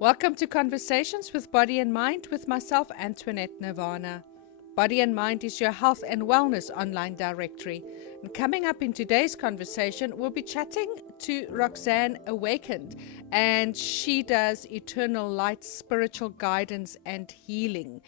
Welcome to Conversations with Body and Mind with myself, Antoinette Nirvana. Body and Mind is your health and wellness online directory. And coming up in today's conversation, we'll be chatting to Roxanne Awakened, and she does eternal light, spiritual guidance, and healing.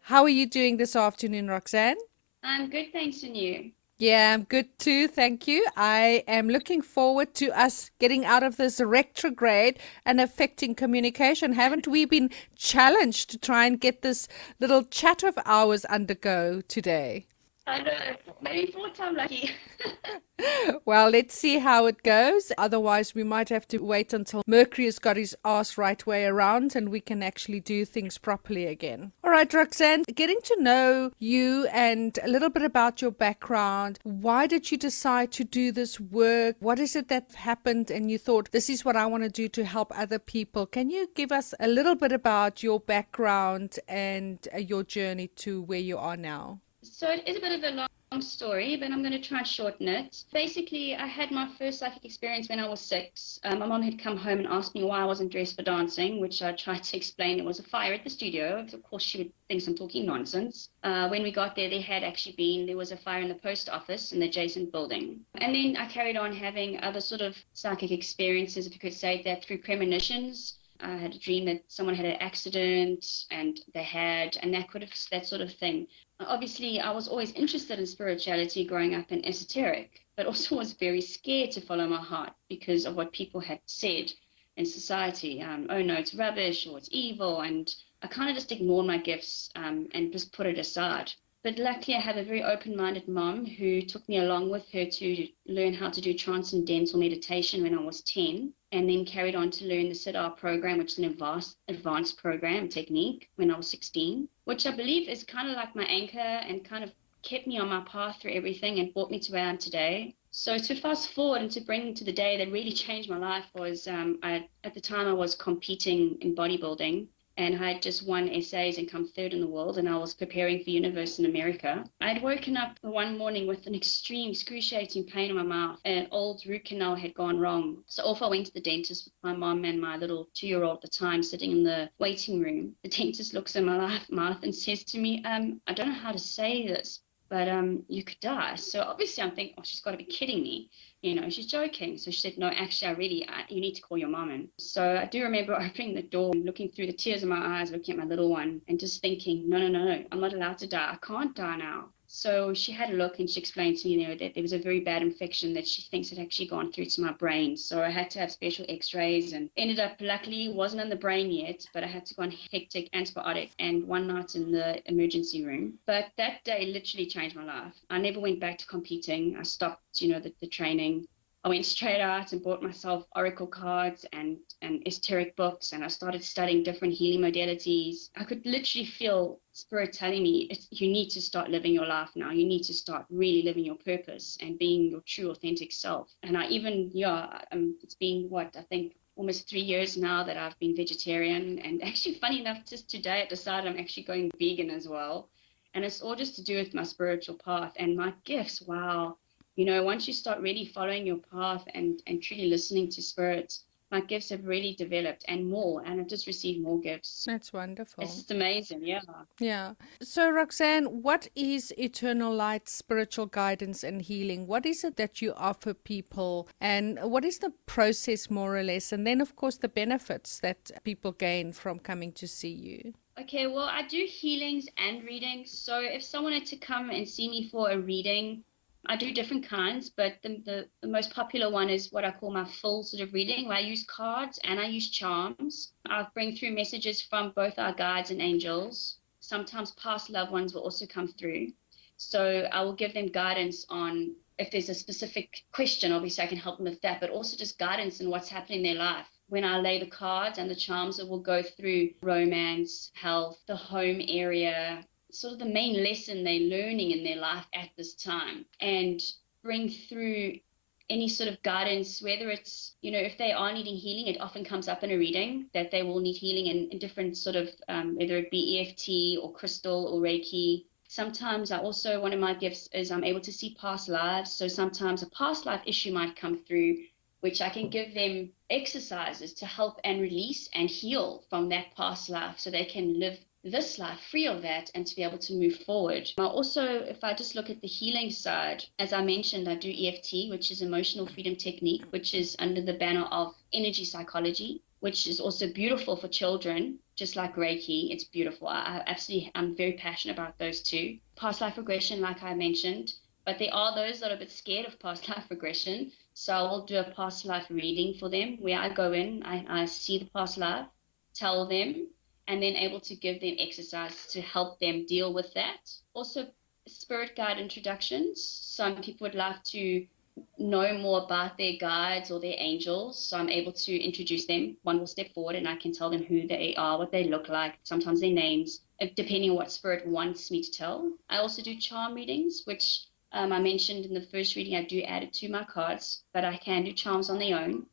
How are you doing this afternoon, Roxanne? I'm good, thanks, and you. Yeah, I'm good too. Thank you. I am looking forward to us getting out of this retrograde and affecting communication. Haven't we been challenged to try and get this little chat of ours undergo today? I know, maybe fourth time lucky. Well, let's see how it goes. Otherwise, we might have to wait until Mercury has got his ass right way around and we can actually do things properly again. All right, Roxanne, getting to know you and a little bit about your background. Why did you decide to do this work? What is it that happened and you thought, this is what I want to do to help other people? Can you give us a little bit about your background and your journey to where you are now? So it is a bit of a long story, but I'm going to try and shorten it. Basically, I had my first psychic experience when I was 6. My mom had come home and asked me why I wasn't dressed for dancing, which I tried to explain. There was a fire at the studio. Of course, she would think I'm talking nonsense. When we got there, there was a fire in the post office in the adjacent building. And then I carried on having other sort of psychic experiences, if you could say that, through premonitions. I had a dream that someone had an accident and that sort of thing. Obviously, I was always interested in spirituality growing up and esoteric, but also was very scared to follow my heart because of what people had said in society. Oh no, it's rubbish or it's evil. And I kind of just ignored my gifts and just put it aside. But luckily, I have a very open-minded mom who took me along with her to learn how to do transcendental meditation when I was 10, and then carried on to learn the Siddha program, which is an advanced program technique, when I was 16, which I believe is kind of like my anchor and kind of kept me on my path through everything and brought me to where I am today. So to fast forward and to bring to the day that really changed my life was at the time I was competing in bodybuilding, and I had just won essays and come third in the world, and I was preparing for Universe in America. I had woken up one morning with an extreme, excruciating pain in my mouth, and an old root canal had gone wrong. So off I went to the dentist with my mom and my little 2-year-old at the time sitting in the waiting room. The dentist looks in my mouth and says to me, I don't know how to say this, but you could die. So obviously I'm thinking, oh, she's got to be kidding me. She's joking. So she said, no, actually, you need to call your mom in. So I do remember opening the door and looking through the tears in my eyes, looking at my little one and just thinking, no, no, no, no, I'm not allowed to die. I can't die now. So she had a look and she explained to me, that there was a very bad infection that she thinks had actually gone through to my brain. So I had to have special x-rays and ended up, luckily, wasn't in the brain yet, but I had to go on hectic antibiotic and one night in the emergency room. But that day literally changed my life. I never went back to competing. I stopped, the training. I went straight out and bought myself oracle cards and esoteric books, and I started studying different healing modalities. I could literally feel spirit telling me, you need to start living your life now. You need to start really living your purpose and being your true, authentic self. And it's been what, I think almost 3 years now that I've been vegetarian. And actually, funny enough, just today I decided I'm actually going vegan as well. And it's all just to do with my spiritual path and my gifts. Wow. Once you start really following your path and truly listening to spirits, my gifts have really developed and more, and I've just received more gifts. That's It's wonderful. just amazing, yeah. Yeah. So, Roxanne, what is Eternal Light spiritual guidance and healing? What is it that you offer people? And what is the process, more or less? And then, of course, the benefits that people gain from coming to see you. Okay, well, I do healings and readings. So if someone had to come and see me for a reading, I do different kinds, but the most popular one is what I call my full sort of reading, where I use cards and I use charms. I bring through messages from both our guides and angels. Sometimes past loved ones will also come through. So I will give them guidance on if there's a specific question, obviously I can help them with that, but also just guidance in what's happening in their life. When I lay the cards and the charms, it will go through romance, health, the home area, sort of the main lesson they're learning in their life at this time, and bring through any sort of guidance, whether it's, if they are needing healing, it often comes up in a reading that they will need healing in different sort of, whether it be EFT or crystal or Reiki. Sometimes one of my gifts is I'm able to see past lives. So sometimes a past life issue might come through which I can give them exercises to help and release and heal from that past life so they can live this life free of that and to be able to move forward. I also, if I just look at the healing side, as I mentioned, I do EFT, which is emotional freedom technique, which is under the banner of energy psychology, which is also beautiful for children, just like Reiki. It's beautiful. I'm very passionate about those two. Past life regression, like I mentioned, but there are those that are a bit scared of past life regression. So I'll do a past life reading for them where I go in, I see the past life, tell them, and then able to give them exercise to help them deal with that. Also, spirit guide introductions. Some people would love to know more about their guides or their angels, so I'm able to introduce them. One will step forward and I can tell them who they are, what they look like, sometimes their names, depending on what spirit wants me to tell. I also do charm readings, which I mentioned in the first reading. I do add it to my cards, but I can do charms on their own.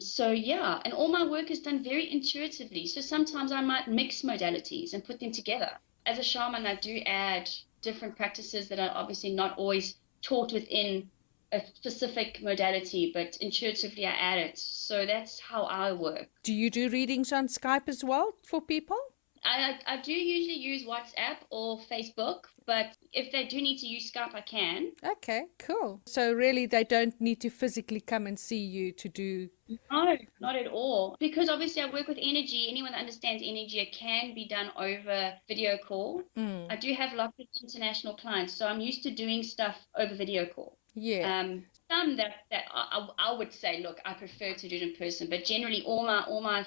So yeah, and all my work is done very intuitively. So sometimes I might mix modalities and put them together. As a shaman, I do add different practices that are obviously not always taught within a specific modality, but intuitively I add it. So that's how I work. Do you do readings on Skype as well for people? I do usually use WhatsApp or Facebook, but if they do need to use Skype, I can. Okay, cool. So really they don't need to physically come and see you to do. No, not at all. Because obviously I work with energy. Anyone that understands energy, it can be done over video call. Mm, I do have lots of international clients, so I'm used to doing stuff over video call. yeah. Some that I would say, look, I prefer to do it in person, but generally all my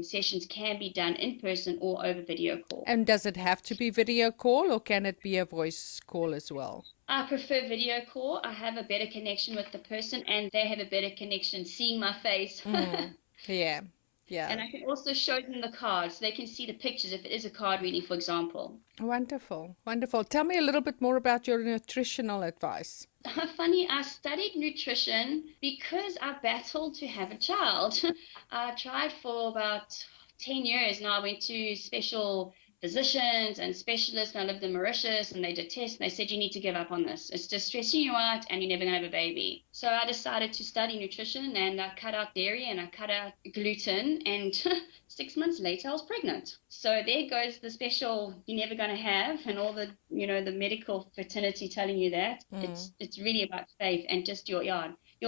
sessions can be done in person or over video call. And does it have to be video call or can it be a voice call as well? I prefer video call. I have a better connection with the person and they have a better connection seeing my face. Mm, yeah, yeah. And I can also show them the cards so they can see the pictures if it is a card reading, for example. Wonderful, wonderful. Tell me a little bit more about your nutritional advice. Funny, I studied nutrition because I battled to have a child. I tried for about 10 years now. I went to special physicians and specialists, and I lived in Mauritius, and they did tests, and they said, you need to give up on this. It's just stressing you out, and you're never going to have a baby. So I decided to study nutrition, and I cut out dairy, and I cut out gluten, and 6 months later, I was pregnant. So there goes the special you're never going to have, and all the, the medical fraternity telling you that. It's really about faith and just your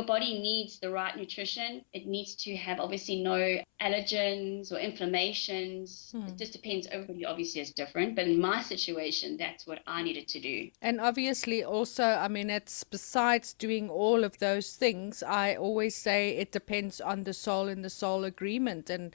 body needs the right nutrition. It needs to have obviously no allergens or inflammations. It just depends. Everybody obviously is different, but in my situation, that's what I needed to do. And obviously also, I mean, it's besides doing all of those things, I always say it depends on the soul and the soul agreement and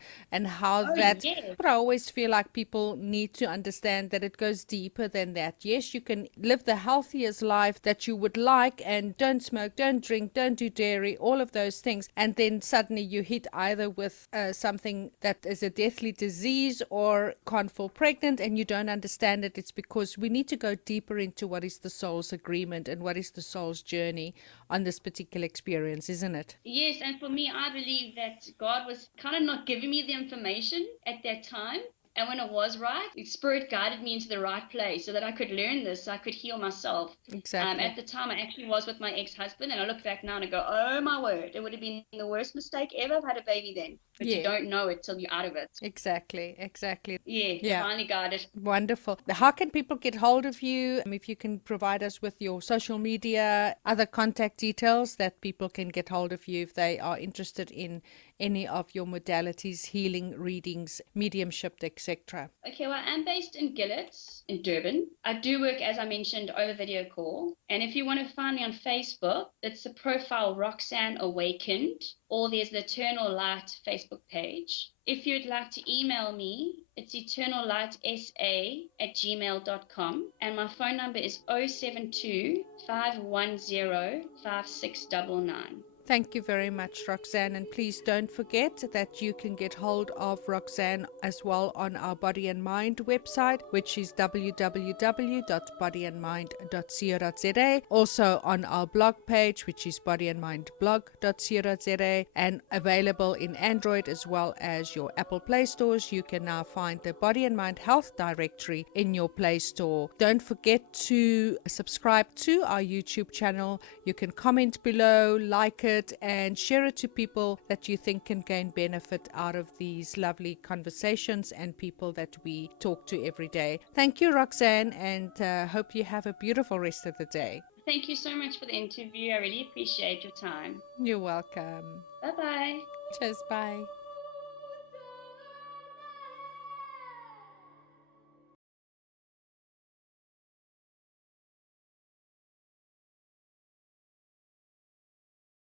how that, Yes. but I always feel like people need to understand that it goes deeper than that. Yes, you can live the healthiest life that you would like and don't smoke, don't drink, don't do dairy, all of those things, and then suddenly you hit either with something that is a deathly disease or can't fall pregnant and you don't understand it. It's because we need to go deeper into what is the soul's agreement and what is the soul's journey on this particular experience, isn't it? Yes, and for me, I believe that God was kind of not giving me the information at that time. And when it was right, the Spirit guided me into the right place so that I could learn this, so I could heal myself. Exactly. At the time, I actually was with my ex-husband, and I look back now and I go, oh my word, it would have been the worst mistake ever. I've had a baby then. But you don't know it till you're out of it. Exactly, exactly. Yeah, divinely guided. Wonderful. How can people get hold of you? If you can provide us with your social media, other contact details that people can get hold of you if they are interested in any of your modalities, healing, readings, mediumship, etc. Okay, well, I'm based in Gillett, in Durban. I do work, as I mentioned, over video call. And if you want to find me on Facebook, it's the profile Roxanne Awakened, or there's the Eternal Light Facebook page. If you'd like to email me, it's eternallightsa@gmail.com. And my phone number is 072 510 5699. Thank you very much, Roxanne. And please don't forget that you can get hold of Roxanne as well on our Body and Mind website, which is www.bodyandmind.co.za. Also on our blog page, which is bodyandmindblog.co.za, and available in Android as well as your Apple Play stores. You can now find the Body and Mind Health Directory in your Play Store. Don't forget to subscribe to our YouTube channel. You can comment below, like it, it and share it to people that you think can gain benefit out of these lovely conversations and people that we talk to every day. Thank you, Roxanne, and hope you have a beautiful rest of the day. Thank you so much for the interview. I really appreciate your time. You're welcome. Bye bye. Cheers, bye.